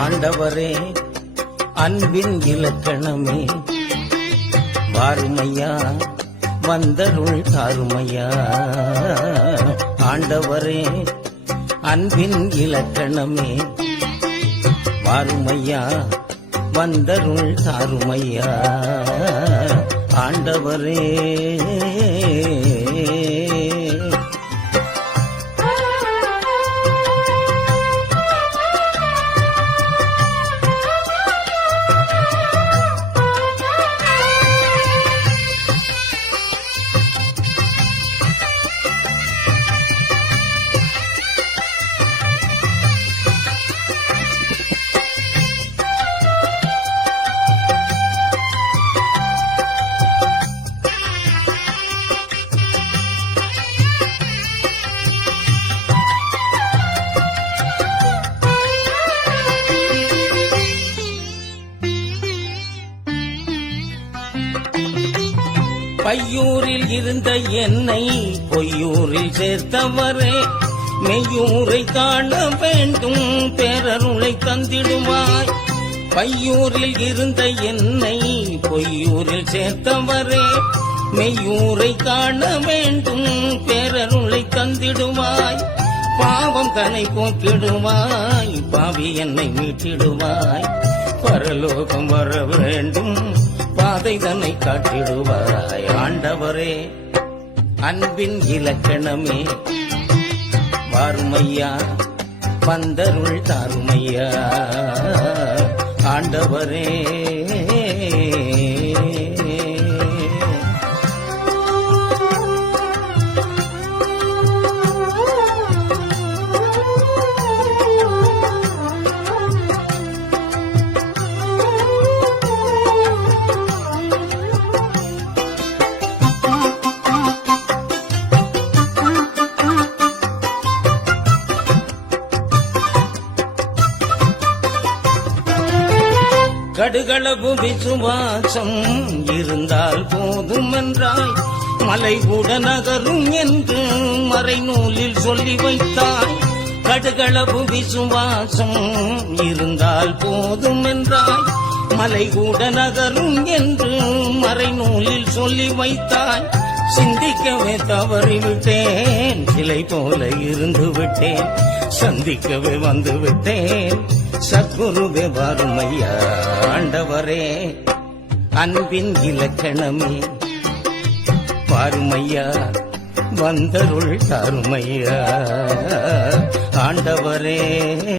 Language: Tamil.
ஆண்டவரே அன்பின் இலக்கணமே வாருமையா வந்தருள் தாருமையா. ஆண்டவரே அன்பின் இலக்கணமே வாருமையா வந்தருள் தாருமையா. ஆண்டவரே பையூரில் இருந்த என்னை பொய்யூரில் சேர்த்தவரே மெய்யூரை காண வேண்டும் பேரருளை தந்திடுவாய். பையூரில் இருந்த என்னை பொய்யூரில் சேர்த்தவரே மெய்யூரை காண வேண்டும் பேரருளை தந்திடுவாய். பாவம் தன்னை போக்கிடுவாய் பாவி என்னை மீட்டிடுவாய். பரலோகம் வர வேண்டும் பாதை தன்னை காட்டிடுவாய். ஆண்டவரே அன்பின் இலக்கணமே வாருமையா வந்தருள் தாருமையா. ஆண்டவரே கடுகளவு விசுவாசம் இருந்தால் போதும் என்றாய். மலை கூட நகரும் என்று மறைநூலில் சொல்லி வைத்தாய். கடுகளவு விசுவாசம் இருந்தால் போதும் என்றாய். மலை கூட நகரும் என்று மறைநூலில் சொல்லி வைத்தாய். சிந்திக்கவே தவறிவிட்டேன் சிலை போல இருந்து விட்டேன். சந்திக்கவே வந்து விட்டேன் சத்குருவே வாருமையா. ஆண்டவரே அன்பின் இலக்கணமே வாருமையா வந்தருள் தாருமையா. ஆண்டவரே